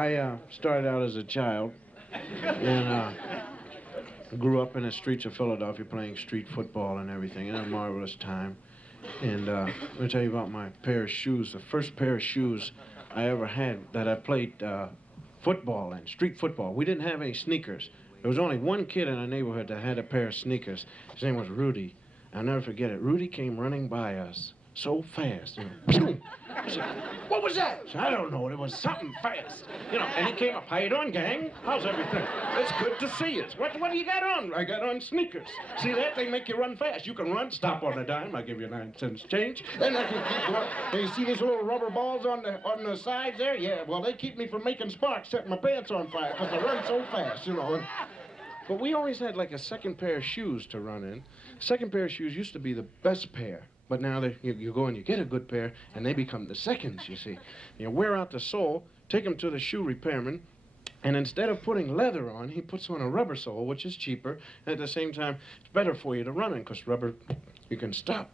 I started out as a child and grew up in the streets of Philadelphia playing street football and everything. And a marvelous time. And let me tell you about my pair of shoes. The first pair of shoes I ever had that I played football in, street football. We didn't have any sneakers. There was only one kid in our neighborhood that had a pair of sneakers. His name was Rudy. I'll never forget it. Rudy came running by us so fast. I said, what was that? I said, I don't know. It was something fast. And he came up. How you doing, gang? How's everything? It's good to see you. What do you got on? I got on sneakers. See that? They make you run fast. You can run, stop on a dime. I'll give you 9 cents change. Then I can keep going. And you see these little rubber balls on the sides there? Yeah, well, they keep me from making sparks, setting my pants on fire, because I run so fast, But we always had like a second pair of shoes to run in. Second pair of shoes used to be the best pair. But now you go and you get a good pair, and they become the seconds, you see. You wear out the sole, take them to the shoe repairman, and instead of putting leather on, he puts on a rubber sole, which is cheaper, and at the same time, it's better for you to run in, because rubber, you can stop.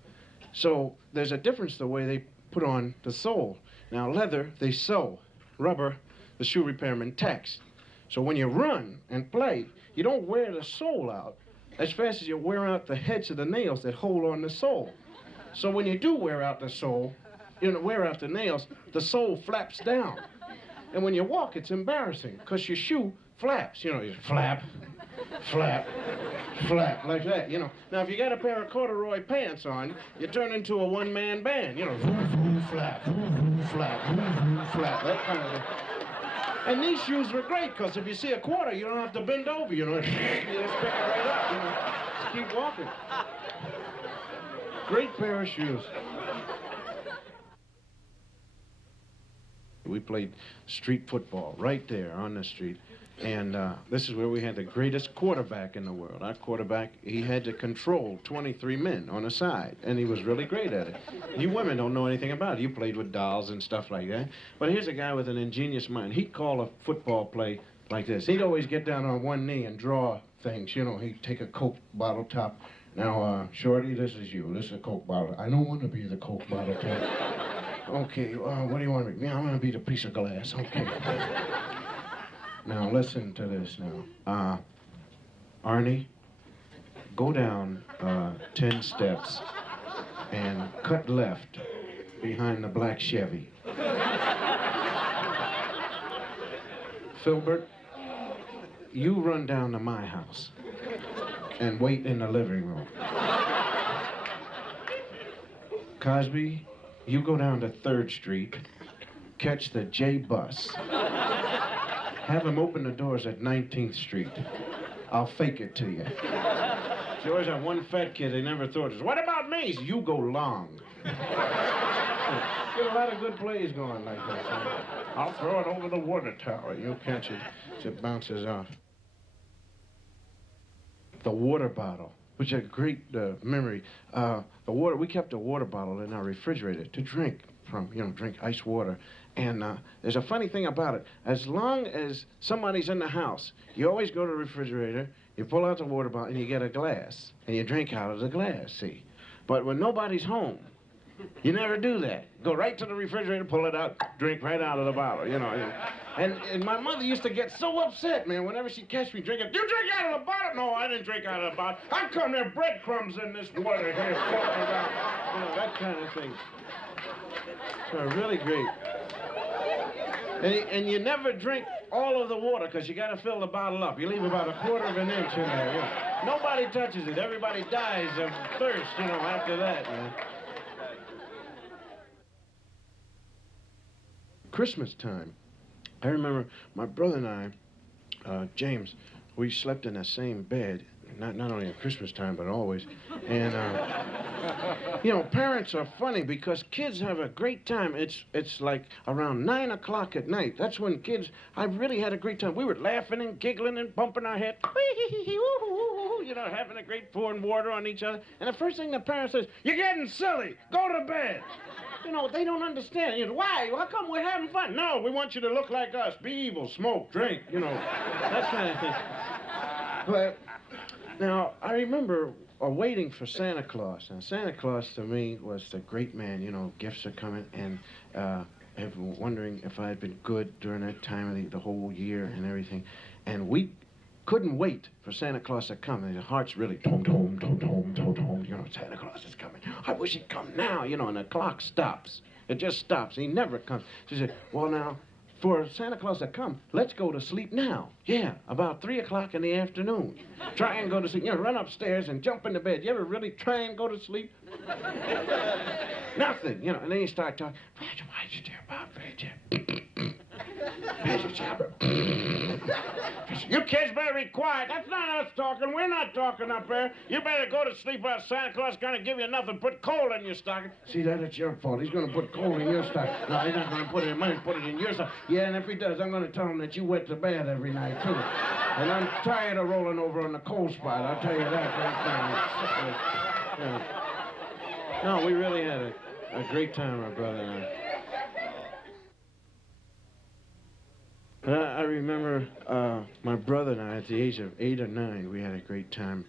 So there's a difference the way they put on the sole. Now, leather, they sew. Rubber, the shoe repairman tacks. So when you run and play, you don't wear the sole out as fast as you wear out the heads of the nails that hold on the sole. So when you do wear out the sole, wear out the nails, the sole flaps down. And when you walk, it's embarrassing, because your shoe flaps. You flap, flap, flap, like that, Now, if you got a pair of corduroy pants on, you turn into a one-man band, flap, flap, flap, that kind of thing. And these shoes were great, because if you see a quarter, you don't have to bend over, you just pick it right up, just keep walking. Great pair of shoes. We played street football right there on the street. And this is where we had the greatest quarterback in the world. Our quarterback, he had to control 23 men on a side, and he was really great at it. You women don't know anything about it. You played with dolls and stuff like that. But here's a guy with an ingenious mind. He'd call a football play like this. He'd always get down on one knee and draw things. He'd take a Coke bottle top. Now, Shorty, this is you. This is a Coke bottle. I don't want to be the Coke bottle top. Okay, what do you want to be? Yeah, I'm going to be the piece of glass. Okay. Now, listen to this now. Arnie, go down 10 steps and cut left behind the black Chevy. Filbert, you run down to my house and wait in the living room. Cosby, you go down to 3rd Street, catch the J bus. Have him open the doors at 19th Street. I'll fake it to you. You always have one fat kid they never thought is, what about me? So you go long. Get a lot of good plays going like that. I'll throw it over the water tower. You'll catch it as it bounces off. The water bottle, which is a great memory. We kept a water bottle in our refrigerator to drink from, drink ice water. And there's a funny thing about it. As long as somebody's in the house, you always go to the refrigerator, you pull out the water bottle, and you get a glass. And you drink out of the glass, see? But when nobody's home, you never do that. Go right to the refrigerator, pull it out, drink right out of the bottle, And my mother used to get so upset, man, whenever she'd catch me drinking. You drink out of the bottle? No, I didn't drink out of the bottle. How come there are breadcrumbs in this water here floating around? That kind of thing. So really great. And you never drink all of the water, because you got to fill the bottle up. You leave about 1/4 of an inch in there. Nobody touches it. Everybody dies of thirst, after that, man. Christmas time. I remember my brother and I, James, we slept in the same bed, not only at Christmas time, but always. And, parents are funny, because kids have a great time. It's like around 9 o'clock at night. That's when kids, I really had a great time. We were laughing and giggling and bumping our head, having a great pouring water on each other. And the first thing the parent says, you're getting silly, go to bed. They don't understand. Why? How come we're having fun? No, we want you to look like us. Be evil, smoke, drink, that kind of thing. But now, I remember waiting for Santa Claus. Now, Santa Claus to me was the great man. Gifts are coming, and wondering if I had been good during that time of the whole year and everything. And we couldn't wait for Santa Claus to come. And the heart's really tom, tom, tom, tom, tom, tom. You know, Santa Claus is coming. I wish he'd come now, you know, and the clock stops. It just stops. He never comes. She said, well, now, for Santa Claus to come, let's go to sleep now. Yeah, about 3 o'clock in the afternoon. Try and go to sleep. You know, run upstairs and jump into bed. You ever really try and go to sleep? Nothing, you know. And then you start talking. You kids better be quiet. That's not us talking. We're not talking up there. You better go to sleep or Santa Claus is going to give you nothing. Put coal in your stocking. See, that it's your fault. He's going to put coal in your stocking. No, he's not going to put it in mine. Put it in your stocking. Yeah, and if he does, I'm going to tell him that you wet the bed every night, too. And I'm tired of rolling over on the coal spot. I'll tell you that right now. No, we really had a great time, my brother and I. And I remember my brother and I, at the age of 8 or 9, we had a great time.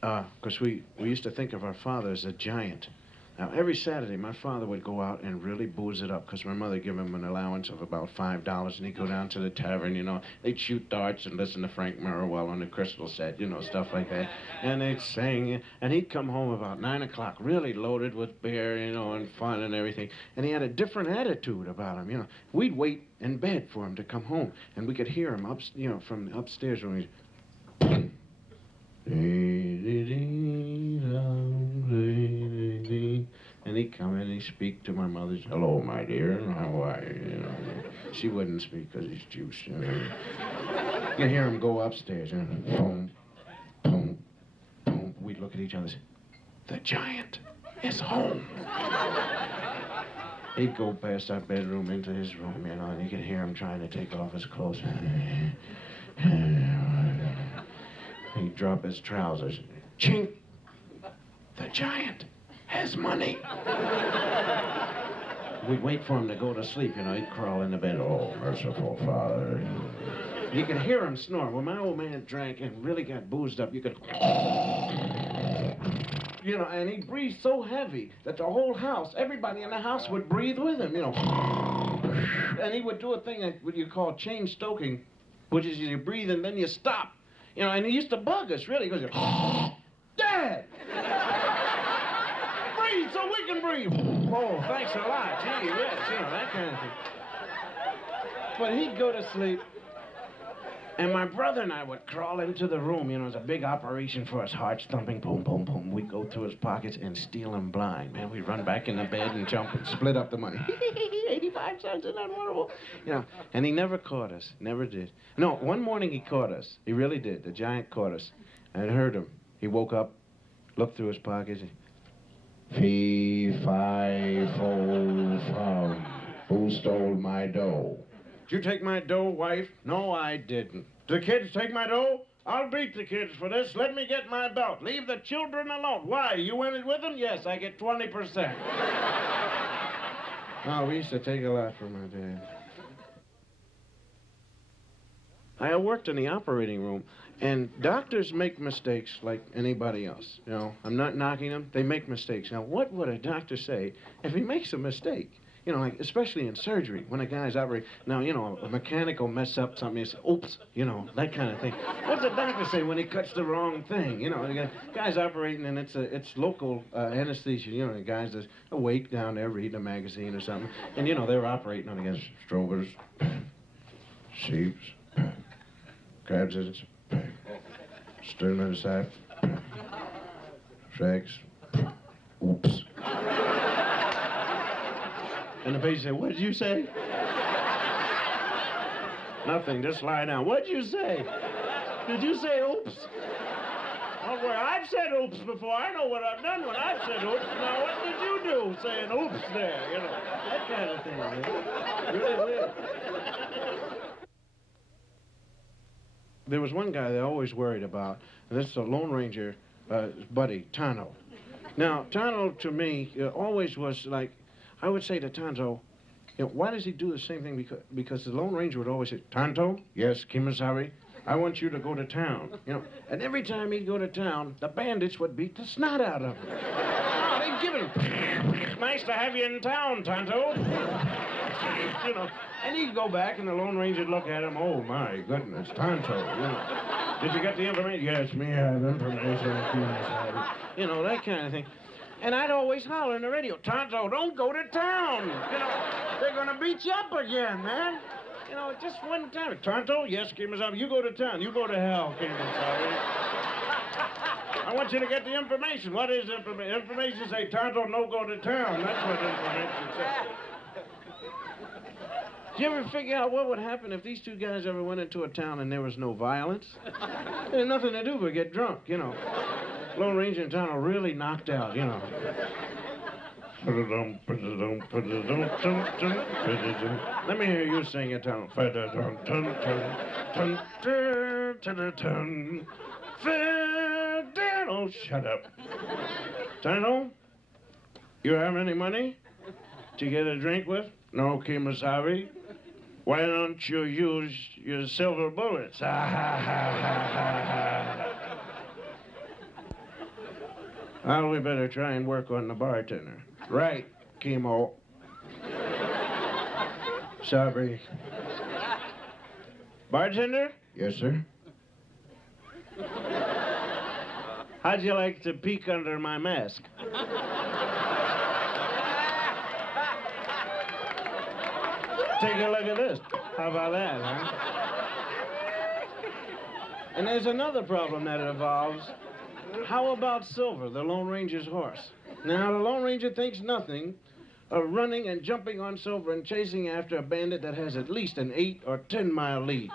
Because we used to think of our father as a giant. Now, every Saturday, my father would go out and really booze it up, because my mother gave him an allowance of about $5, and he'd go down to the tavern, you know. They'd shoot darts and listen to Frank Merriwell on the crystal set, you know, stuff like that. And they'd sing, and he'd come home about 9 o'clock, really loaded with beer, you know, and fun and everything. And he had a different attitude about him, you know. We'd wait in bed for him to come home, and we could hear him, you know, from the upstairs room. And he'd come in and he'd speak to my mother. Hello, my dear. How are you? You know, she wouldn't speak because he's Jewish. You know. You'd hear him go upstairs. You know, boom, boom, boom. We'd look at each other and say, the giant is home. He'd go past our bedroom into his room, you know, and you could hear him trying to take off his clothes. He'd drop his trousers. Chink! The giant has money. We'd wait for him to go to sleep, you know. He'd crawl in the bed. Oh, merciful Father. You could hear him snore. When my old man drank and really got boozed up, you could... You know, and he'd breathe so heavy that the whole house, everybody in the house would breathe with him, you know. And he would do a thing that what you call chain stoking, which is you breathe and then you stop. You know, and he used to bug us, really. He goes, Dad! Breathe so we can breathe. Oh, thanks a lot. Gee, yes, you know, that kind of thing. But he'd go to sleep, and my brother and I would crawl into the room. You know, it was a big operation for us, hearts thumping, boom, boom, boom. We'd go through his pockets and steal him blind, man. We'd run back in the bed and jump and split up the money. 85 cents, isn't that wonderful? You know, and he never caught us, never did. No, one morning he caught us. He really did. The giant caught us. I had heard him. He woke up, looked through his pockets, fee, fi, fo, fum. Who stole my dough? Did you take my dough, wife? No, I didn't. Did the kids take my dough? I'll beat the kids for this. Let me get my belt. Leave the children alone. Why? You went it with them? Yes, I get 20%. Oh, we used to take a lot from my dad. I worked in the operating room, and doctors make mistakes like anybody else. You know, I'm not knocking them. They make mistakes. Now, what would a doctor say if he makes a mistake? You know, like, especially in surgery, when a guy's operating. Now, you know, a mechanic will mess up something, you say, oops, you know, that kind of thing. What's the doctor say when he cuts the wrong thing? You know, the guy's operating, and it's local anesthesia. You know, the guy's just awake down there reading a magazine or something. And, you know, they're operating on against strobers, sheeps, crabs, sternum sap, shreks, oops. And the patient said, what did you say? Nothing, just lie down. What did you say? Did you say oops? Oh, well, I've said oops before. I know what I've done when I've said oops. Now, what did you do saying oops there? You know, that kind of thing, man. Really weird. There was one guy they always worried about, and this is a Lone Ranger buddy, Tonto. Now, Tonto, to me, always was like, I would say to Tonto, you know, why does he do the same thing? Because the Lone Ranger would always say, Tonto, yes, Kimasari, I want you to go to town. You know, and every time he'd go to town, the bandits would beat the snot out of him. Oh, they'd give him, nice to have you in town, Tonto. you know. And he'd go back, and the Lone Ranger'd look at him. Oh, my goodness, Tonto, you know. Did you get the information? Yes, me, I have information. You know, that kind of thing. And I'd always holler in the radio, Tonto, don't go to town. You know, they're going to beat you up again, man. You know, just one time. Tonto, yes, Kemosabe, you go to town. You go to hell, Kemosabe. I want you to get the information. What is information? Information say, Tonto, no go to town. That's what information says. Did you ever figure out what would happen if these two guys ever went into a town and there was no violence? There's nothing to do but get drunk, you know. Lone Ranger and Tonto really knocked out, you know. Let me hear you sing it, Tonto. Oh, shut up. Tonto, you have any money to get a drink with? No, Kemosabe. Why don't you use your silver bullets? Well, we better try and work on the bartender. Right, Kemo. Sorry. Bartender? Yes, sir. How'd you like to peek under my mask? Take a look at this. How about that, huh? And there's another problem that involves. How about Silver, the Lone Ranger's horse? Now, the Lone Ranger thinks nothing of running and jumping on Silver and chasing after a bandit that has at least an 8 or 10 mile lead.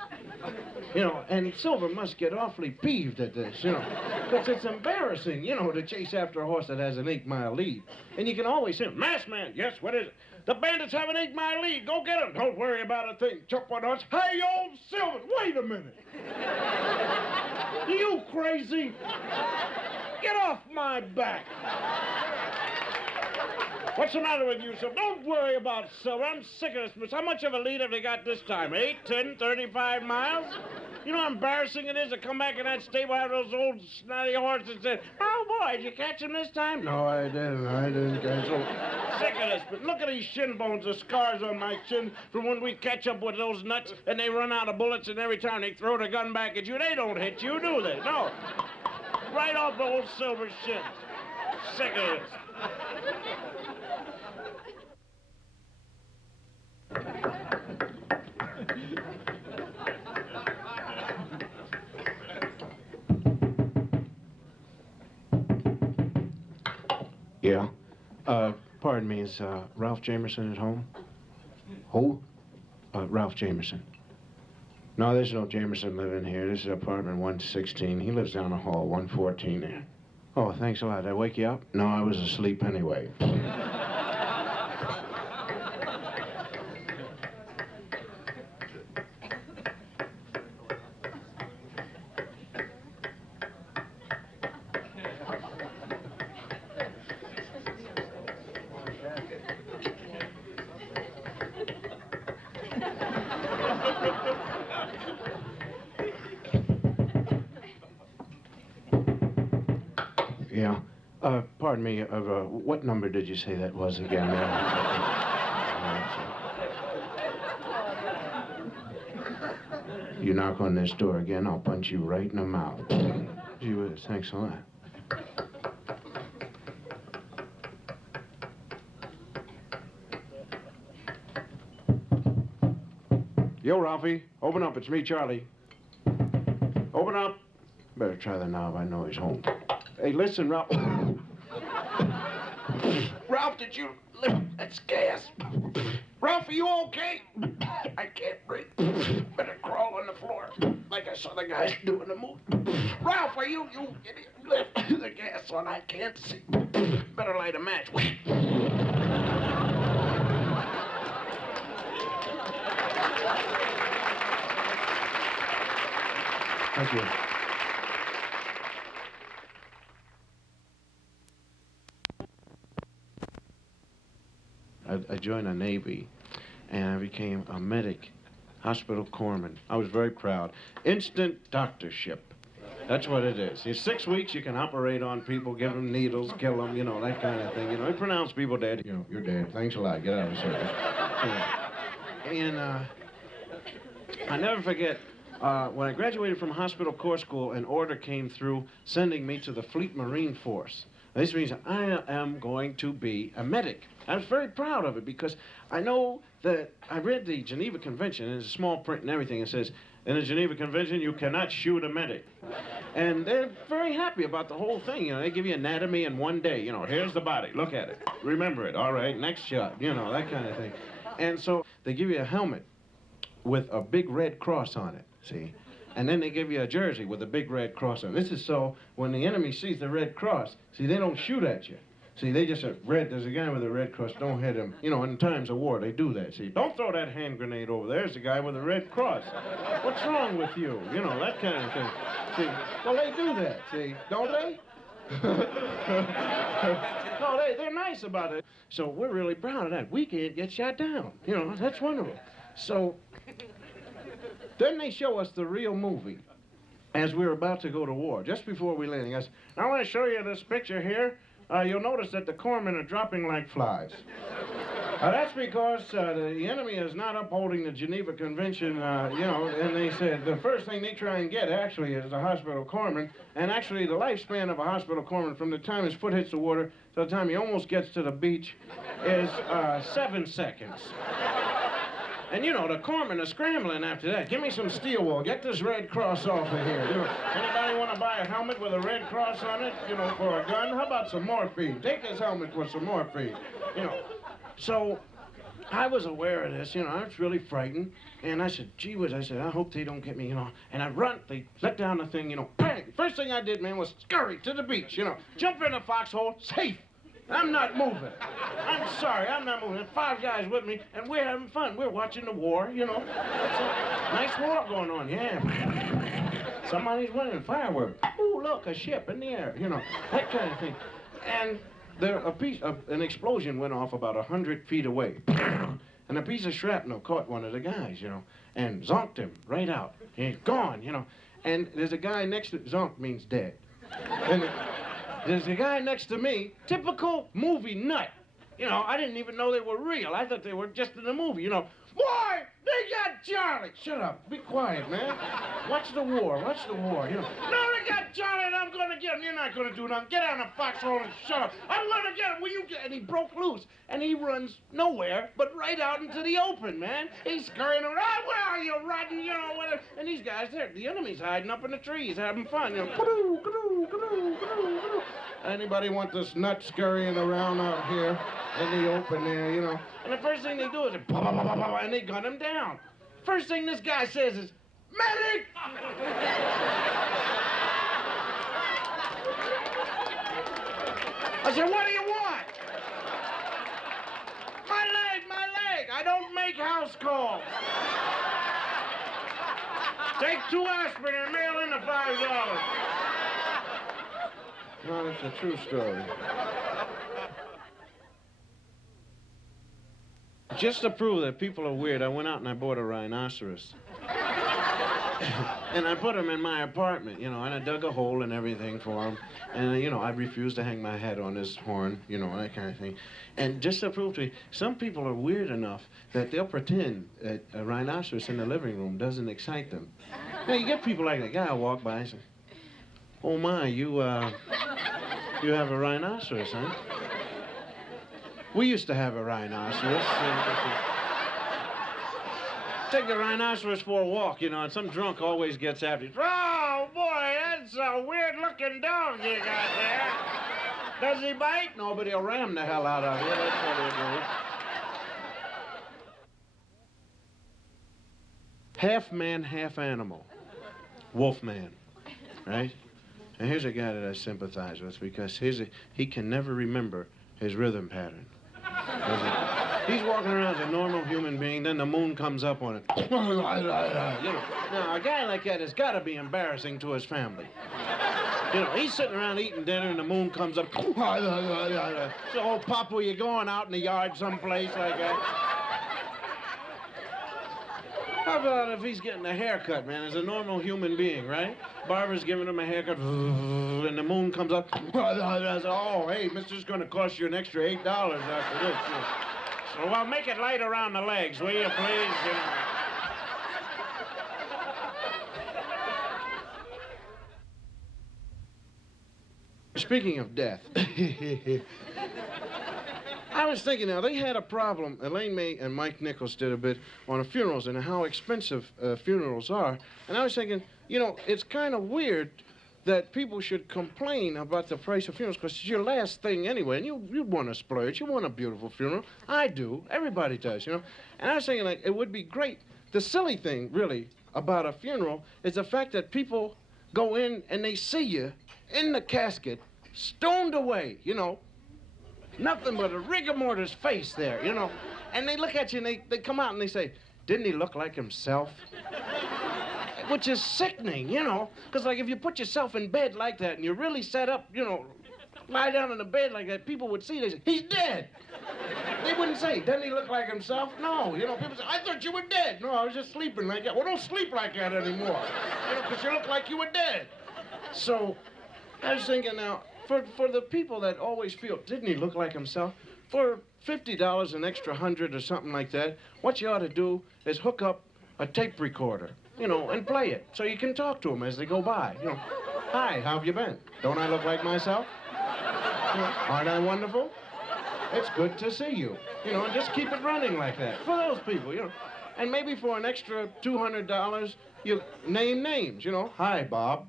You know, and Silver must get awfully peeved at this, you know, because it's embarrassing, you know, to chase after a horse that has an 8 mile lead. And you can always say, Masked Man, yes, what is it? The bandits have an 8 mile lead. Go get them. Don't worry about a thing. Chop one horse. Hey, old Silver, wait a minute. You crazy? Get off my back. What's the matter with you, Silver? Don't worry about Silver. I'm sick of this. How much of a lead have they got this time? 8, 10, 35 miles? You know how embarrassing it is to come back in that stable, have those old snotty horses and say, oh, boy, did you catch him this time? No, I didn't catch him. Sick of this, but look at these shin bones, the scars on my chin from when we catch up with those nuts and they run out of bullets, and every time they throw the gun back at you, they don't hit you, do they? No. Right off the old Silver shins. Sick of this. Yeah. Pardon me, is Ralph Jamerson at home? Who? Ralph Jamerson. No, there's no Jamerson living here. This is apartment 116. He lives down the hall, 114 there. Oh, thanks a lot. Did I wake you up? No, I was asleep anyway. Yeah. Pardon me, what number did you say that was again? You knock on this door again, I'll punch you right in the mouth. Gee whiz, thanks a lot. Yo, Ralphie, open up, it's me, Charlie. Open up. Better try the knob, I know he's home. Hey, listen, Ralph. Ralph, did you lift? That's gas. Ralph, are you okay? I can't breathe. Better crawl on the floor like I saw the guys doing the move. Ralph, are you idiot? Lift the gas on. I can't see. Better light a match. Thank you. I joined the Navy, and I became a medic, hospital corpsman. I was very proud. Instant doctorship. That's what it is. In 6 weeks, you can operate on people, give them needles, kill them, you know, that kind of thing. You know, you pronounce people dead. You know, you're dead. Thanks a lot. Get out of the service. Yeah. And I never forget, when I graduated from hospital corps school, an order came through sending me to the Fleet Marine Force. This means I am going to be a medic. I was very proud of it because I know that I read the Geneva Convention, and it's a small print and everything. It says, in the Geneva Convention, you cannot shoot a medic. And they're very happy about the whole thing. You know, they give you anatomy in one day. You know, here's the body. Look at it. Remember it. All right, next shot. You know, that kind of thing. And so they give you a helmet with a big red cross on it, see? And then they give you a jersey with a big red cross on it. This is so when the enemy sees the red cross, see, they don't shoot at you. See, they just there's a guy with a red cross, don't hit him. You know, in times of war, they do that, see. Don't throw that hand grenade over there. There's a guy with a red cross. What's wrong with you? You know, that kind of thing. See, well, they do that, see, don't they? No, they're nice about it. So we're really proud of that. We can't get shot down. You know, that's wonderful. So then they show us the real movie as we're about to go to war, just before we landing. I said, I want to show you this picture here. You'll notice that the corpsmen are dropping like flies. That's because the enemy is not upholding the Geneva Convention, you know, and they said the first thing they try and get, actually, is the hospital corpsman, and actually the lifespan of a hospital corpsman from the time his foot hits the water to the time he almost gets to the beach is 7 seconds. And, you know, the corpsmen are scrambling after that. Give me some steel wool. Get this red cross off of here. You know, anybody want to buy a helmet with a red cross on it, you know, for a gun? How about some morphine? Take this helmet for some morphine, you know. So I was aware of this, you know, I was really frightened. And I said, gee whiz, I said, I hope they don't get me, you know. And I run, they let down the thing, you know, bang. First thing I did, man, was scurry to the beach, you know. Jump in the foxhole, safe. I'm not moving. I'm sorry, I'm not moving. There's 5 guys with me, and we're having fun. We're watching the war, you know. It's a nice war going on, yeah. Somebody's winning fireworks. Ooh, look, a ship in the air, you know, that kind of thing. And an explosion went off about 100 feet away. And a piece of shrapnel caught one of the guys, you know, and zonked him right out. He's gone, you know. And there's a guy next to, zonk means dead. And there's a guy next to me, typical movie nut. You know, I didn't even know they were real. I thought they were just in a movie, you know. Boy, they got Charlie. Shut up. Be quiet, man. Watch the war. Watch the war. You know. No, they got Charlie and I'm going to get him. You're not going to do nothing. Get out of the foxhole and shut up. I'm going to get him. Will you get... And he broke loose. And he runs nowhere but right out into the open, man. He's scurrying around. Where are you, rotten? You know, whatever. And these guys, the enemy's hiding up in the trees, having fun. You know. Kadoo, kadoo, kadoo, kadoo, kadoo. Anybody want this nut scurrying around out here in the open there, you know? And the first thing they do is, bah, bah, bah, bah, bah, and they gun him down. First thing this guy says is, medic! I said, what do you want? My leg. I don't make house calls. Take 2 aspirin and mail in the $5. No, it's a true story. Just to prove that people are weird, I went out and I bought a rhinoceros. And I put him in my apartment, you know, and I dug a hole and everything for him. And, you know, I refused to hang my head on his horn, you know, that kind of thing. And just to prove to me, some people are weird enough that they'll pretend that a rhinoceros in the living room doesn't excite them. Now, you get people like that. Guy will walk by and say, oh my, you have a rhinoceros, huh? We used to have a rhinoceros. Take the rhinoceros for a walk, you know, and some drunk always gets after you. Oh, boy, that's a weird-looking dog you got there. Does he bite? No, but he'll ram the hell out of you. That's what he'll do. Half man, half animal. Wolf man, right? And here's a guy that I sympathize with because he can never remember his rhythm pattern. He's walking around as a normal human being, then the moon comes up on it. You know, now, a guy like that has got to be embarrassing to his family. You know, he's sitting around eating dinner and the moon comes up. So, oh, Pop, were you going out in the yard someplace like that? How about if he's getting a haircut, man, as a normal human being, right? Barber's giving him a haircut, and the moon comes up. Oh, hey, mister, it's going to cost you an extra $8 after this. Well, make it light around the legs, will you, please? You know. Speaking of death, I was thinking now, they had a problem, Elaine May and Mike Nichols did a bit on funerals and how expensive funerals are. And I was thinking, you know, it's kind of weird that people should complain about the price of funerals because it's your last thing anyway. And you want to splurge. You want a beautiful funeral. I do. Everybody does, you know. And I was thinking, like, it would be great. The silly thing, really, about a funeral is the fact that people go in and they see you in the casket, stoned away, you know. Nothing but a rigor mortis face there, you know. And they look at you and they come out and they say, didn't he look like himself? Which is sickening, you know. Because, like, if you put yourself in bed like that and you really set up, you know, lie down in the bed like that, people would see, they say, he's dead. They wouldn't say, doesn't he look like himself? No, you know, people say, I thought you were dead. No, I was just sleeping like that. Well, don't sleep like that anymore, you know, because you look like you were dead. So I was thinking now, for the people that always feel, didn't he look like himself? For $50, an extra 100 or something like that, what you ought to do is hook up a tape recorder, you know, and play it so you can talk to them as they go by. You know, hi, how have you been? Don't I look like myself? You know, aren't I wonderful? It's good to see you. You know, and just keep it running like that for those people, you know. And maybe for an extra $200, you name names, you know. Hi, Bob.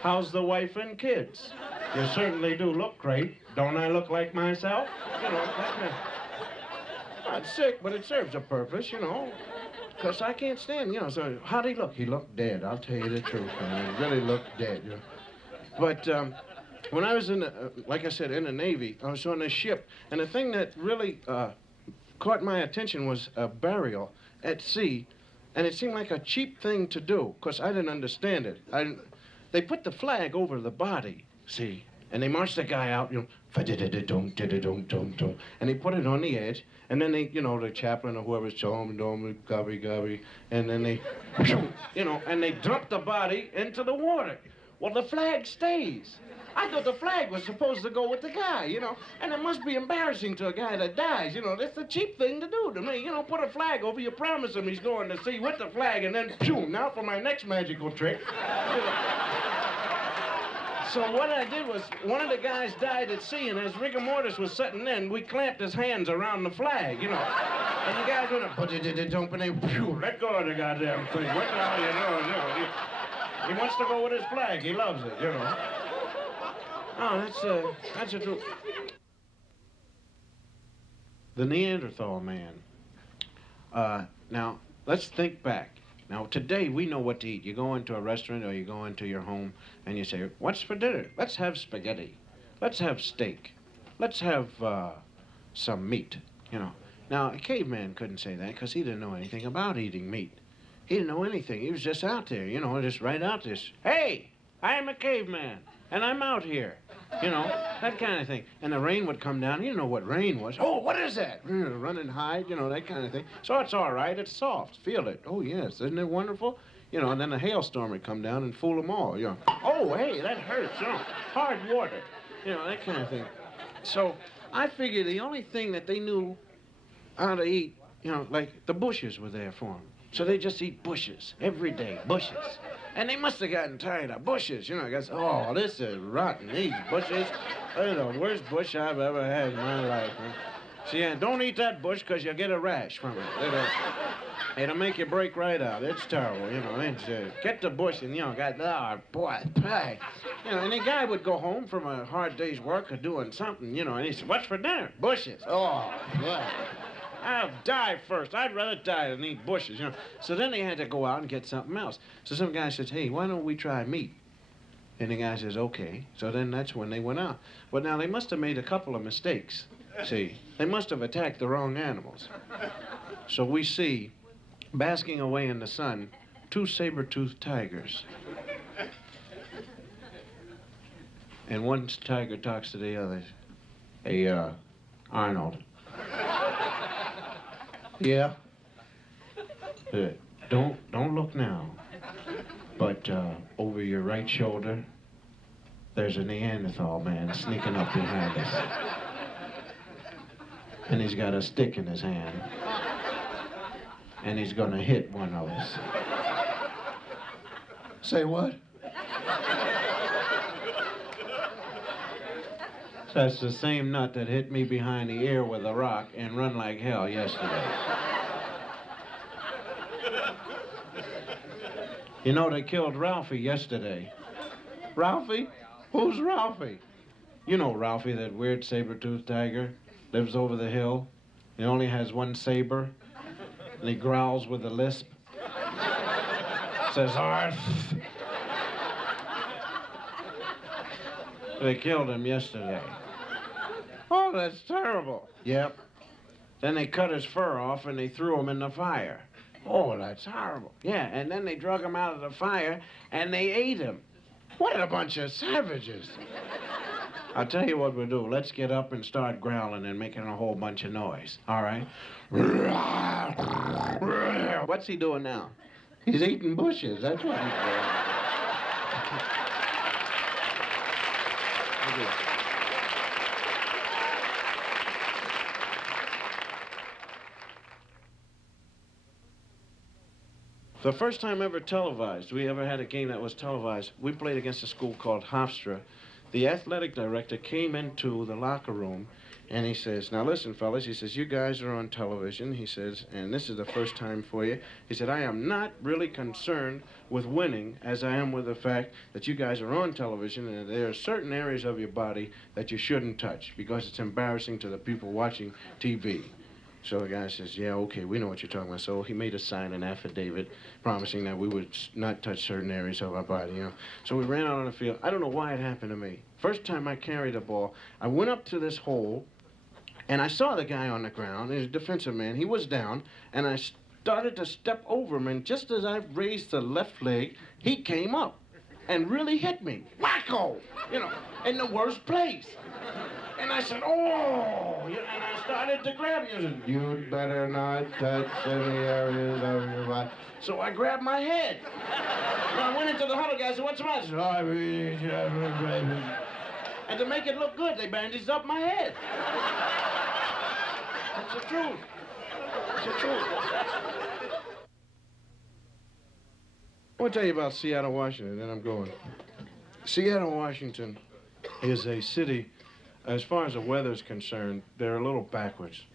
How's the wife and kids? You certainly do look great. Don't I look like myself? You know, not sick, but it serves a purpose, you know. Because I can't stand, you know, so how'd he look? He looked dead, I'll tell you the truth, man. He really looked dead, you know. But when I was in the, like I said, in the Navy, I was on a ship, and the thing that really caught my attention was a burial at sea, and it seemed like a cheap thing to do, because I didn't understand it. They put the flag over the body, see, and they marched the guy out, you know, and they put it on the edge, and then they, you know, the chaplain or whoever's gobby, and then they, you know, and they dump the body into the water. Well, the flag stays. I thought the flag was supposed to go with the guy, you know, and it must be embarrassing to a guy that dies, you know. That's the cheap thing to do to me, you know, put a flag over, you promise him he's going to sea with the flag, and then, now for my next magical trick. You know. So what I did was, one of the guys died at sea, and as rigor mortis was setting in, we clamped his hands around the flag, you know. And the guys went up, and they, let go of the goddamn thing. What the hell are you doing? You know, he wants to go with his flag. He loves it, you know. Oh, that's a true. The Neanderthal man. Now, let's think back. Now, today, we know what to eat. You go into a restaurant or you go into your home and you say, what's for dinner? Let's have spaghetti. Let's have steak. Let's have some meat, you know. Now, a caveman couldn't say that because he didn't know anything about eating meat. He didn't know anything. He was just out there, you know, just right out there. Hey, I am a caveman, and I'm out here. You know, that kind of thing. And the rain would come down. You didn't know what rain was. Oh, what is that? Run and hide, you know, that kind of thing. So it's all right. It's soft. Feel it. Oh, yes. Isn't it wonderful? You know, and then a hailstorm would come down and fool them all. You know, oh, hey, that hurts. You know, hard water. You know, that kind of thing. So I figured the only thing that they knew how to eat, you know, like the bushes were there for them. So they just eat bushes every day, bushes. And they must have gotten tired of bushes, you know. I guess, oh, this is rotten, these bushes. They're the worst bush I've ever had in my life. Man. See, don't eat that bush because you'll get a rash from it. It'll make you break right out. It's terrible, you know. Get the bush and, you know, boy, pie. You know, and the guy would go home from a hard day's work or doing something, you know, and he said, what's for dinner? Bushes. Oh, yeah. I'll die first. I'd rather die than eat bushes, you know. So then they had to go out and get something else. So some guy says, hey, why don't we try meat? And the guy says, okay. So then that's when they went out. But now they must have made a couple of mistakes, see. They must have attacked the wrong animals. So we see, basking away in the sun, 2 saber-toothed tigers. And one tiger talks to the other. Hey, Arnold. Yeah. Don't look now. But over your right shoulder, there's a Neanderthal man sneaking up behind us. And he's got a stick in his hand. And he's gonna hit one of us. Say what? That's the same nut that hit me behind the ear with a rock and run like hell yesterday. You know, they killed Ralphie yesterday. Ralphie? Who's Ralphie? You know Ralphie, that weird saber-toothed tiger. Lives over the hill. He only has one saber. And he growls with a lisp. Says, "Arf." They killed him yesterday. Oh, that's terrible. Yep. Then they cut his fur off and they threw him in the fire. Oh, that's horrible. Yeah, and then they drug him out of the fire and they ate him. What a bunch of savages. I'll tell you what we'll do. Let's get up and start growling and making a whole bunch of noise. All right? What's he doing now? He's eating bushes. That's what he's doing. The first time ever televised, we ever had a game that was televised, we played against a school called Hofstra. The athletic director came into the locker room and he says, "Now listen, fellas," he says, "you guys are on television," he says, "and this is the first time for you." He said, "I am not really concerned with winning as I am with the fact that you guys are on television and there are certain areas of your body that you shouldn't touch because it's embarrassing to the people watching TV. So the guy says, "Yeah, okay, we know what you're talking about." So he made us sign an affidavit promising that we would not touch certain areas of our body, you know. So we ran out on the field. I don't know why it happened to me. First time I carried a ball, I went up to this hole, and I saw the guy on the ground. He was a defensive man. He was down, and I started to step over him, and just as I raised the left leg, he came up and really hit me. Wacko! You know, in the worst place. And I said, "Oh!" And I started to grab him. "You'd better not touch any areas of your body." So I grabbed my head. And I went into the huddle, guy said, "What's the matter?" I said, "Oh, I really have a baby." And to make it look good, they bandaged up my head. That's the truth. It's the truth. I want to tell you about Seattle, Washington, then I'm going. Seattle, Washington is a city. As far as the weather's concerned, they're a little backwards.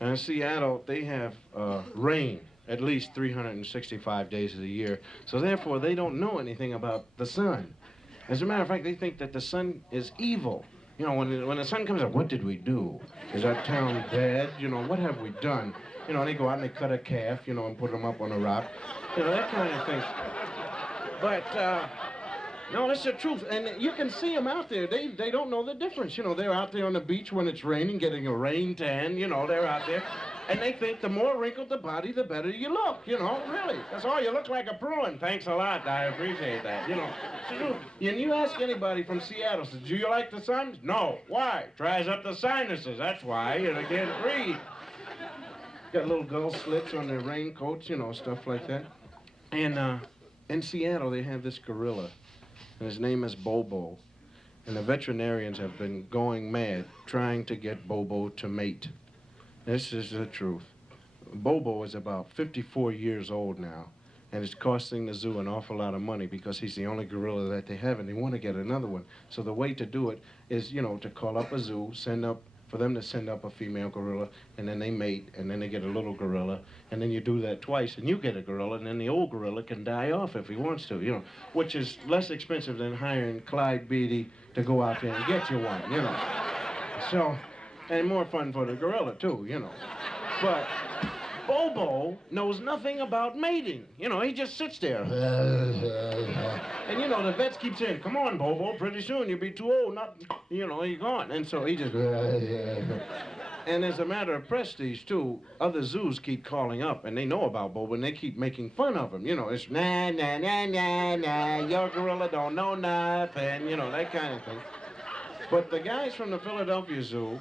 And in Seattle, they have rain at least 365 days of the year. So therefore, they don't know anything about the sun. As a matter of fact, they think that the sun is evil. You know, when the sun comes up, what did we do? Is our town bad? You know, what have we done? You know, and they go out and they cut a calf, you know, and put them up on a rock. You know, that kind of thing. But, no, that's the truth. And you can see them out there. They don't know the difference. You know, they're out there on the beach when it's raining, getting a rain tan. You know, they're out there. And they think the more wrinkled the body, the better you look. You know, really. That's all. You look like a prune. Thanks a lot. I appreciate that. You know. And you ask anybody from Seattle, says, "Do you like the sun?" "No." "Why?" "Dries up the sinuses. That's why. You know, can't breathe." Got little gull slits on their raincoats, you know, stuff like that. And in Seattle, they have this gorilla. And his name is Bobo. And the veterinarians have been going mad trying to get Bobo to mate. This is the truth. Bobo is about 54 years old now, and it's costing the zoo an awful lot of money because he's the only gorilla that they have, and they want to get another one. So the way to do it is, you know, to call up a zoo, for them to send up a female gorilla, and then they mate, and then they get a little gorilla, and then you do that twice, and you get a gorilla, and then the old gorilla can die off if he wants to, you know, which is less expensive than hiring Clyde Beatty to go out there and get you one, you know. So, and more fun for the gorilla, too, you know. But Bobo knows nothing about mating. You know, he just sits there. And, you know, the vets keep saying, "Come on, Bobo, pretty soon you'll be too old, you're gone." And so he just... And as a matter of prestige, too, other zoos keep calling up, and they know about Bobo, and they keep making fun of him. You know, it's, "Nah, nah, nah, nah, nah, your gorilla don't know nothing," you know, that kind of thing. But the guys from the Philadelphia Zoo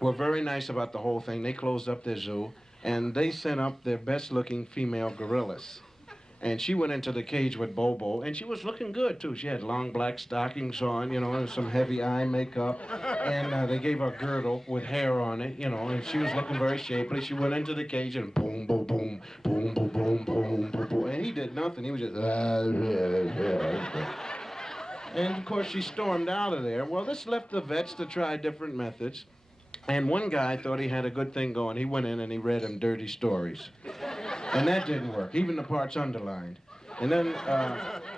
were very nice about the whole thing. They closed up their zoo, and they sent up their best-looking female gorillas. And she went into the cage with Bobo, and she was looking good, too. She had long black stockings on, and some heavy eye makeup. And they gave her a girdle with hair on it, and she was looking very shapely. She went into the cage and boom, boom, boom, boom, boom, boom, boom, boom, boom. And he did nothing. He was just... And, of course, she stormed out of there. Well, this left the vets to try different methods. And one guy thought he had a good thing going. He went in and he read him dirty stories. And that didn't work, even the parts underlined. And then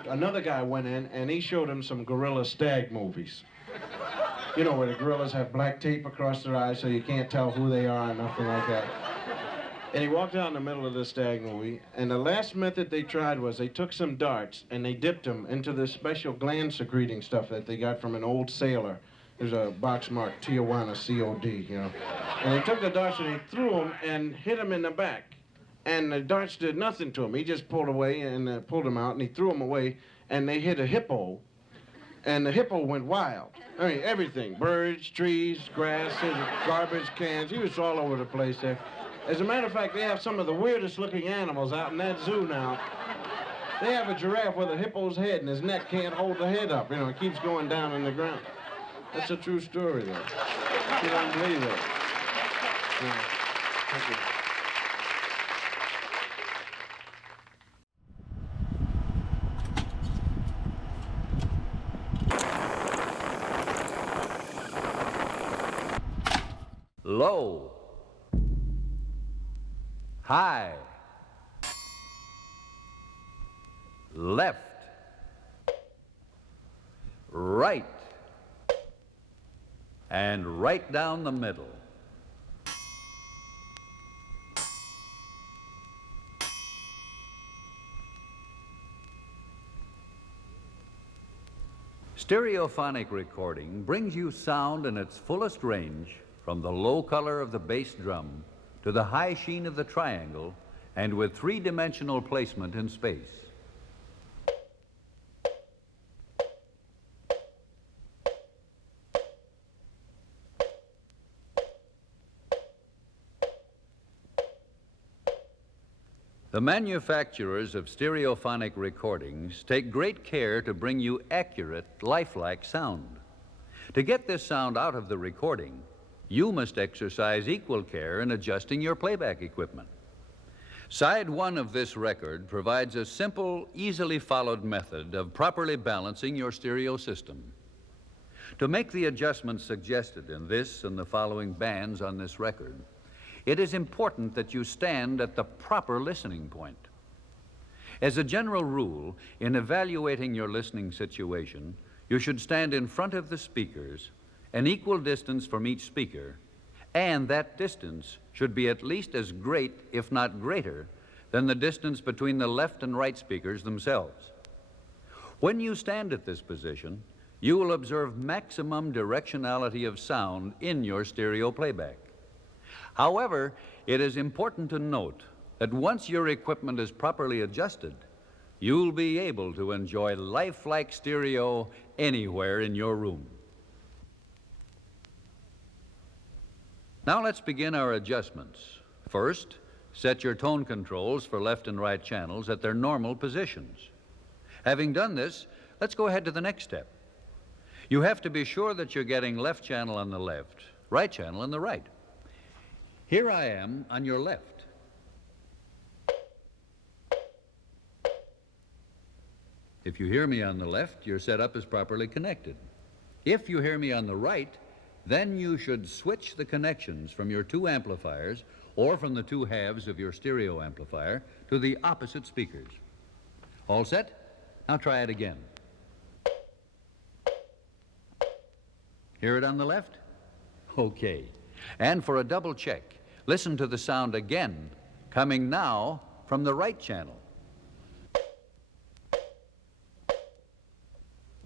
another guy went in and he showed him some gorilla stag movies. Where the gorillas have black tape across their eyes so you can't tell who they are and nothing like that. And he walked out in the middle of the stag movie, and the last method they tried was they took some darts and they dipped them into this special gland secreting stuff that they got from an old sailor. There's a box marked Tijuana COD, And they took the darts and they threw them and hit him in the back. And the darts did nothing to him. He just pulled away and pulled them out, and he threw them away, and they hit a hippo, and the hippo went wild. I mean, everything. Birds, trees, grass, garbage cans. He was all over the place there. As a matter of fact, they have some of the weirdest looking animals out in that zoo now. They have a giraffe with a hippo's head, and his neck can't hold the head up. It keeps going down in the ground. That's a true story, though. You don't believe it. Yeah. Thank you. Low, high, left, right, and right down the middle. Stereophonic recording brings you sound in its fullest range from the low color of the bass drum to the high sheen of the triangle, and with three-dimensional placement in space. The manufacturers of stereophonic recordings take great care to bring you accurate, lifelike sound. To get this sound out of the recording, you must exercise equal care in adjusting your playback equipment. Side one of this record provides a simple, easily followed method of properly balancing your stereo system. To make the adjustments suggested in this and the following bands on this record, it is important that you stand at the proper listening point. As a general rule, in evaluating your listening situation, you should stand in front of the speakers, an equal distance from each speaker, and that distance should be at least as great, if not greater, than the distance between the left and right speakers themselves. When you stand at this position, you will observe maximum directionality of sound in your stereo playback. However, it is important to note that once your equipment is properly adjusted, you'll be able to enjoy lifelike stereo anywhere in your room. Now let's begin our adjustments. First, set your tone controls for left and right channels at their normal positions. Having done this, let's go ahead to the next step. You have to be sure that you're getting left channel on the left, right channel on the right. Here I am on your left. If you hear me on the left, your setup is properly connected. If you hear me on the right, then you should switch the connections from your two amplifiers or from the two halves of your stereo amplifier to the opposite speakers. All set? Now try it again. Hear it on the left? Okay. And for a double check, listen to the sound again, coming now from the right channel.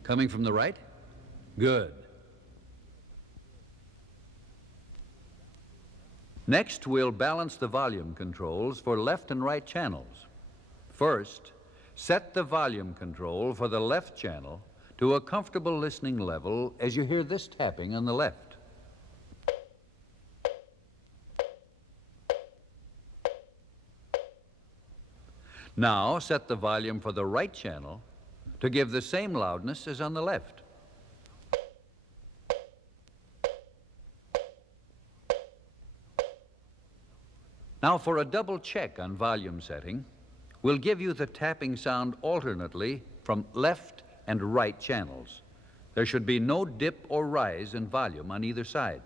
Coming from the right? Good. Next, we'll balance the volume controls for left and right channels. First, set the volume control for the left channel to a comfortable listening level as you hear this tapping on the left. Now set the volume for the right channel to give the same loudness as on the left. Now for a double check on volume setting, we'll give you the tapping sound alternately from left and right channels. There should be no dip or rise in volume on either side.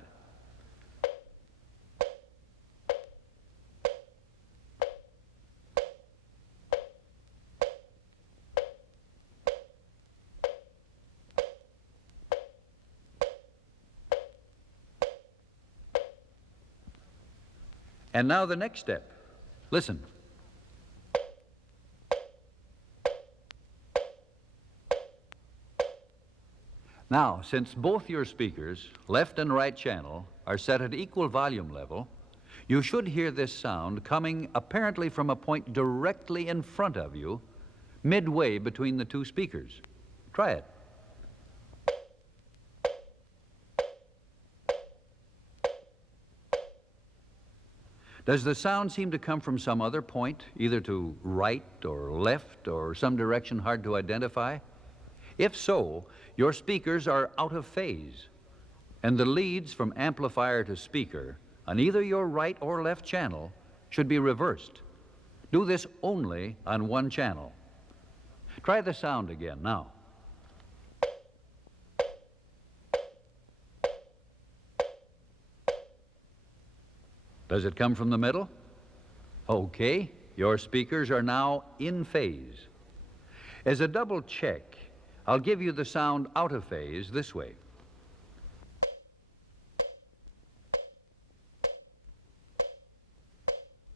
And now the next step. Listen. Now, since both your speakers, left and right channel, are set at equal volume level, you should hear this sound coming apparently from a point directly in front of you, midway between the two speakers. Try it. Does the sound seem to come from some other point, either to right or left or some direction hard to identify? If so, your speakers are out of phase, and the leads from amplifier to speaker on either your right or left channel should be reversed. Do this only on one channel. Try the sound again now. Does it come from the middle? Okay, your speakers are now in phase. As a double check, I'll give you the sound out of phase this way.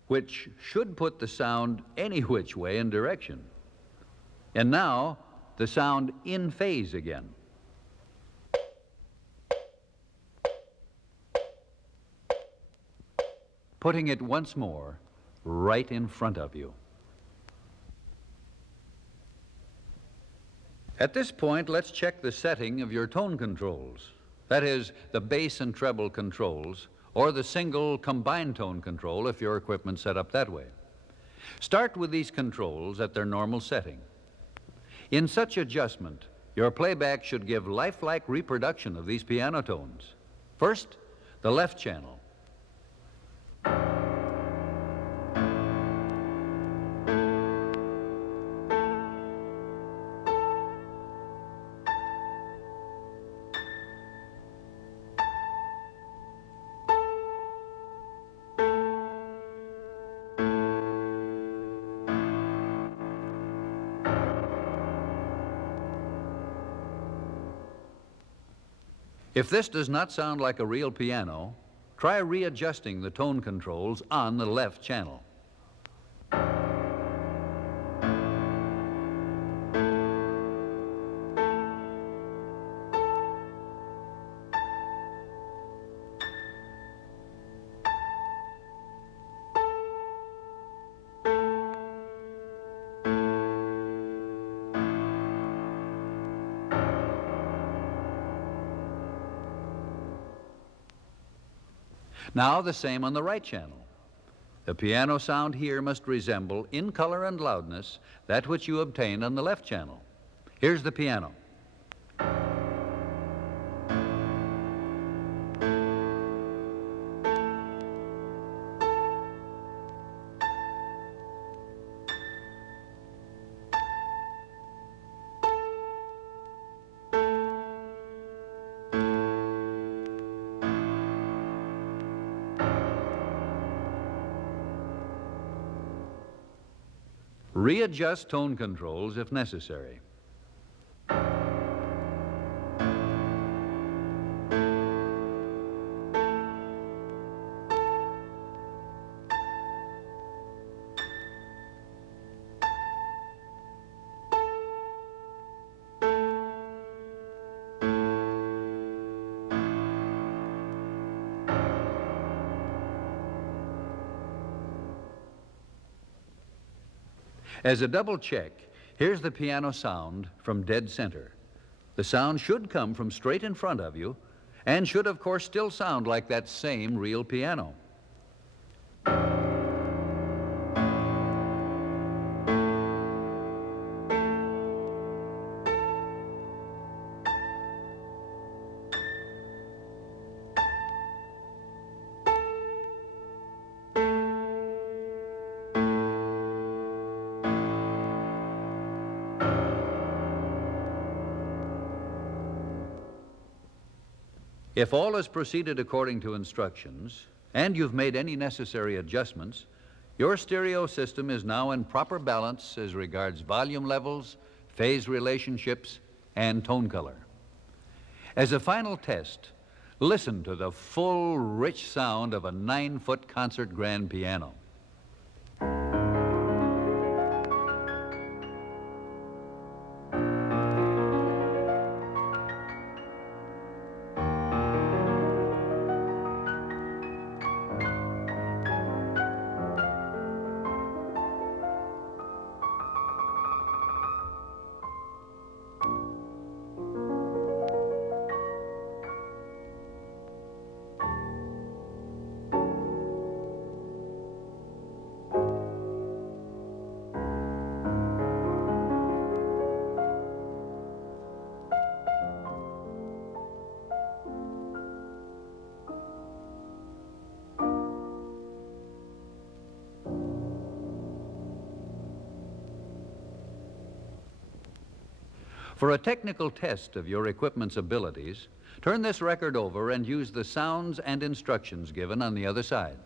Which should put the sound any which way in direction. And now, the sound in phase again. Putting it once more right in front of you. At this point, let's check the setting of your tone controls. That is, the bass and treble controls, or the single combined tone control if your equipment's set up that way. Start with these controls at their normal setting. In such adjustment, your playback should give lifelike reproduction of these piano tones. First, the left channel. If this does not sound like a real piano, try readjusting the tone controls on the left channel. Now the same on the right channel. The piano sound here must resemble, in color and loudness, that which you obtained on the left channel. Here's the piano. Readjust tone controls if necessary. As a double check, here's the piano sound from dead center. The sound should come from straight in front of you and should, of course, still sound like that same real piano. If all has proceeded according to instructions, and you've made any necessary adjustments, your stereo system is now in proper balance as regards volume levels, phase relationships, and tone color. As a final test, listen to the full, rich sound of a 9-foot concert grand piano. For a technical test of your equipment's abilities, turn this record over and use the sounds and instructions given on the other side.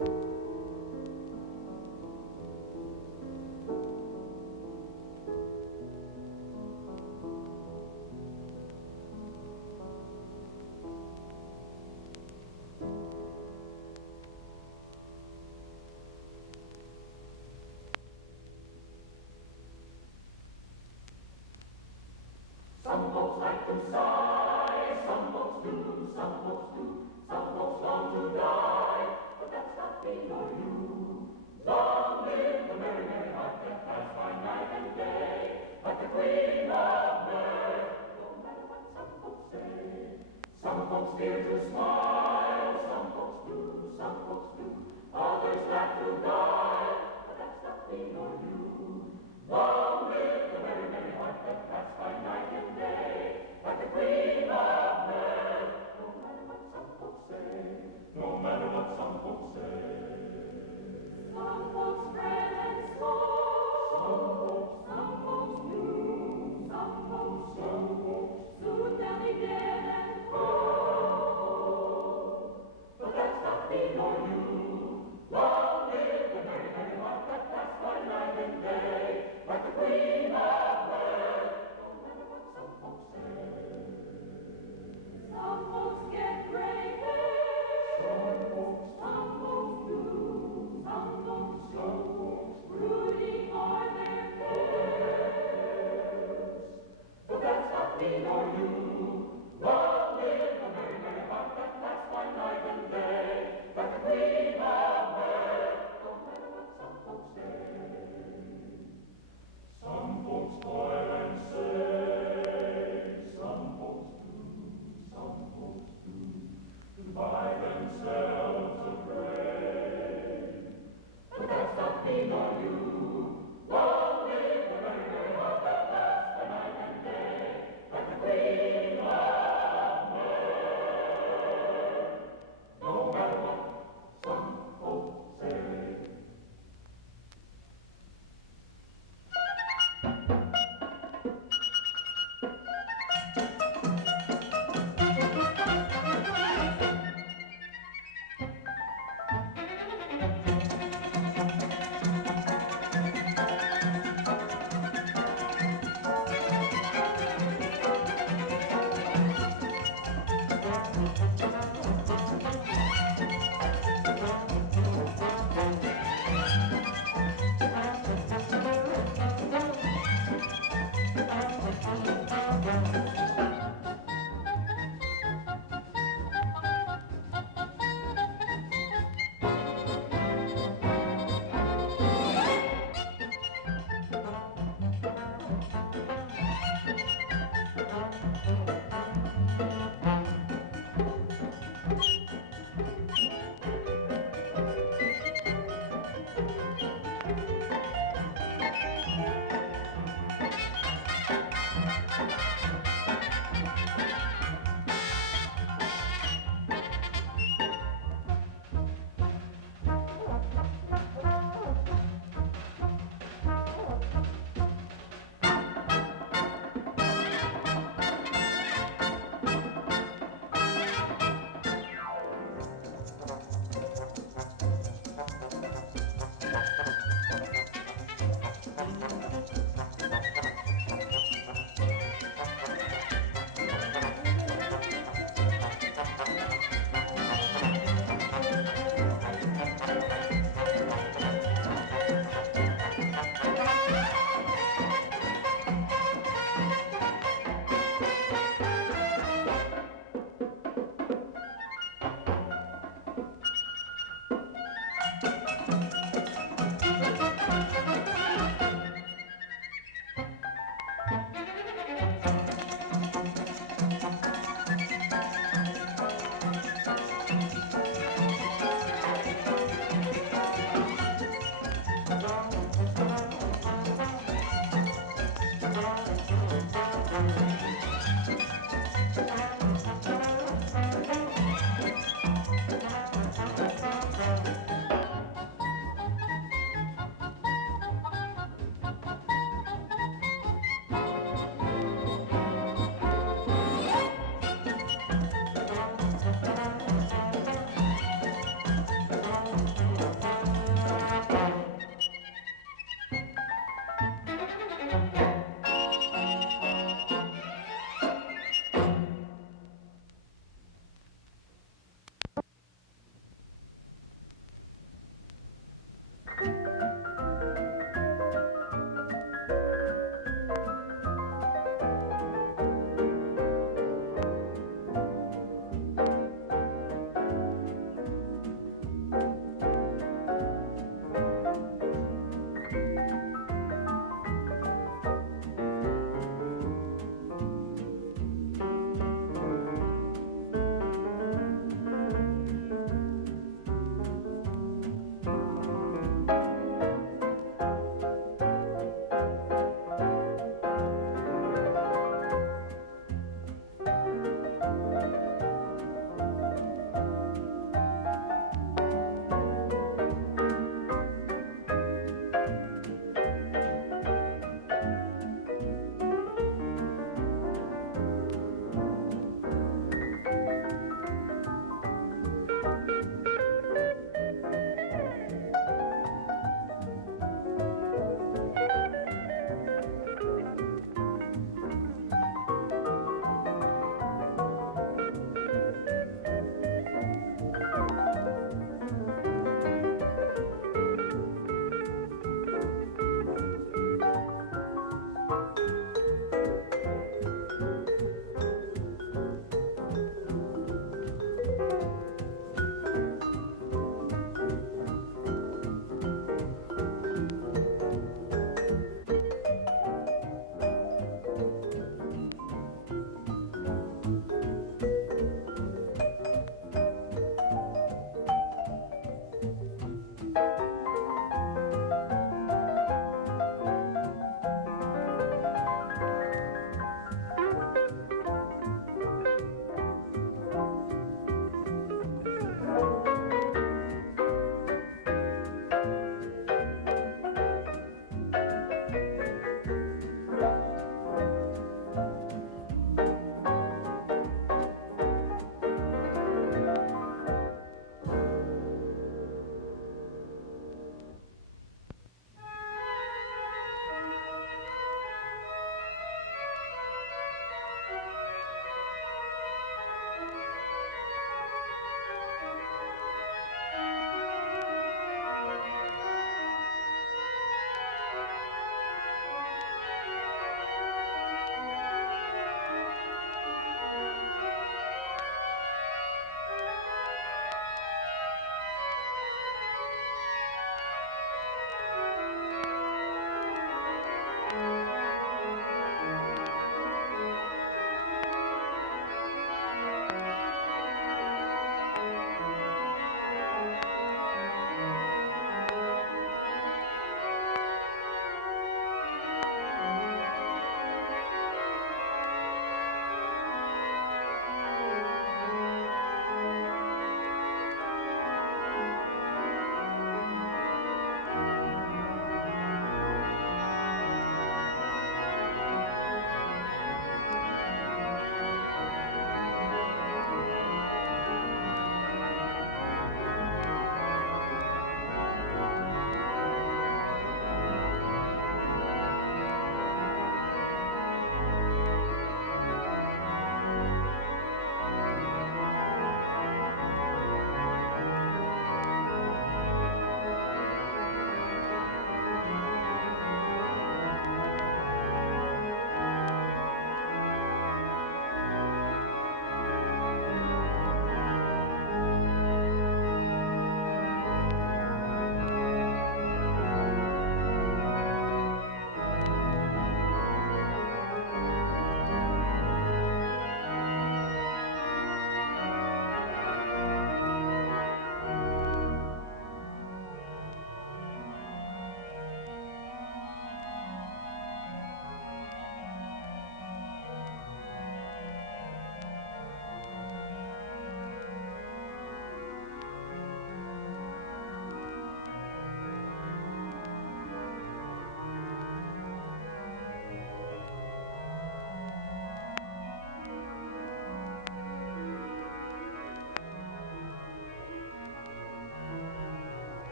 Some folks like to sigh, some folks do, some folks do, some folks long to die, but that's not me nor you. Long live the merry, merry heart that has by night and day, like the queen of mirth, no matter what some folks say. Some folks fear to smile.